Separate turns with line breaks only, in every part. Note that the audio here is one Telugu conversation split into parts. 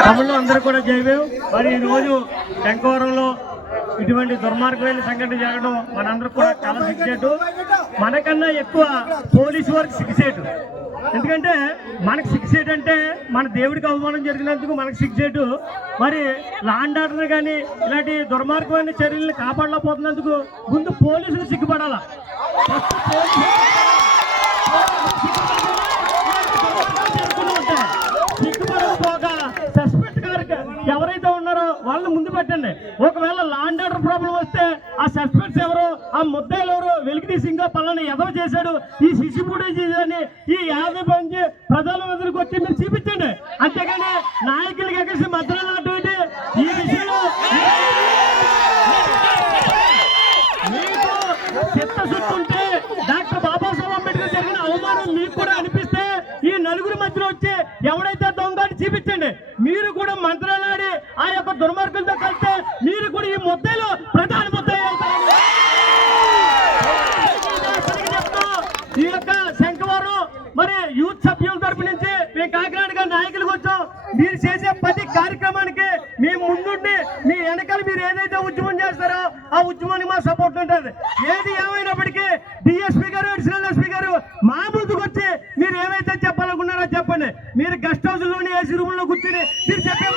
తమిళ అందరూ కూడా జయవేవ్ మరి ఈ రోజు శంకవరంలో ఇటువంటి దుర్మార్గమైన సంఘటన జరగడం మనందరూ కూడా చాలా సిగ్గుచేటు. మనకన్నా ఎక్కువ పోలీసు వారికి సిగ్గుసేటు ఎందుకంటే మనకు సిగ్గుసేటు అంటే మన దేవుడికి అవమానం జరిగినందుకు మనకు సిగ్గుసేటు మరి లాండ్ ఆర్డర్ కానీ ఇలాంటి దుర్మార్గమైన చర్యలను కాపాడలేకపోతున్నందుకు ముందు పోలీసులు సిగ్గుపడాలా? ఫస్ట్ పోలీసులు ఎవరైతే ఉన్నారో వాళ్ళని ముందు పెట్టండి. ఒకవేళ లాండ్ ఆర్డర్ ప్రాబ్లం వస్తే ఆ సస్పెక్ట్స్ ఎవరు ఆ ముద్దాయిలు ఎవరు వెలికి తీసి ఇంకా పలానా ఎదవ చేశాడు. ఈ శిశు ఫుటేజ్ అని ఈ యాభై పంచి ప్రజల ఎదురుకు వచ్చి మీరు చూపించండి. అంతేగాని నాయకులకి ఎగసి మధ్యలో అటువంటి ఈ విషయంలో మీకు చిత్తశుద్ధి డాక్టర్ బాబాసాహెబ్ అంబేద్కర్ జరిగిన అవమానం మీకు కూడా అనిపిస్తే ఈ నలుగురు మధ్యలో వచ్చి ఎవడైతే దొంగ అని చూపించండి. మీరు కూడా మంత్రాలాడి ఆ యొక్క దుర్మార్గులతో కలిస్తే మీరు కూడా ఈ ముద్దలో ప్రధాన ముద్ద ఈ యొక్క శంఖవరం మరి యూత్ సభ్యుల తరపు నుంచి మేము కాకినాడగా నాయకులకు వచ్చాం మీరు చేసే ప్రతి కార్యక్రమానికి మేము ముందుండి మీ వెనకాల మీరు ఏదైతే ఉద్యమం చేస్తారో ఆ ఉద్యమానికి మా సపోర్ట్ ఉంటుంది. ఏది ఏమైనప్పటికీ డిఎస్పీ గారు అడిషనల్ ఎస్పీ గారు మా ముందుకు వచ్చి మీరు ఏమైతే చెప్పాలనుకున్నారో చెప్పండి. మీరు గెస్ట్ హౌస్లోని ఏసీ రూమ్లో కూర్చుని మీరు చెప్పే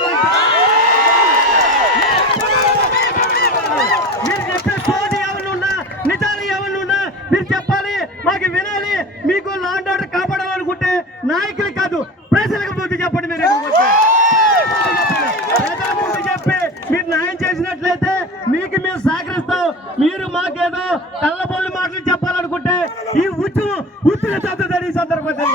మీరు చెప్పే సోది ఏమైనా ఉన్నా ఏమైనా ఉన్నా మీరు చెప్పాలి మాకు వినాలి. మీకు లాండ్ ఆర్డర్ కాపాడాలనుకుంటే నాయకులు కాదు ప్రజలకు బుద్ధి చెప్పండి మీరు. ప్రజల ముందు చెప్పి మీరు న్యాయం చేసినట్లయితే మీకు మేము సహకరిస్తాం. మీరు మాకేదో కళ్ళబొల్లి మాటలు చెప్పాలనుకుంటే ఈ ఉచ్చు ఉద్యోగ చదువుతారు ఈ సందర్భంగా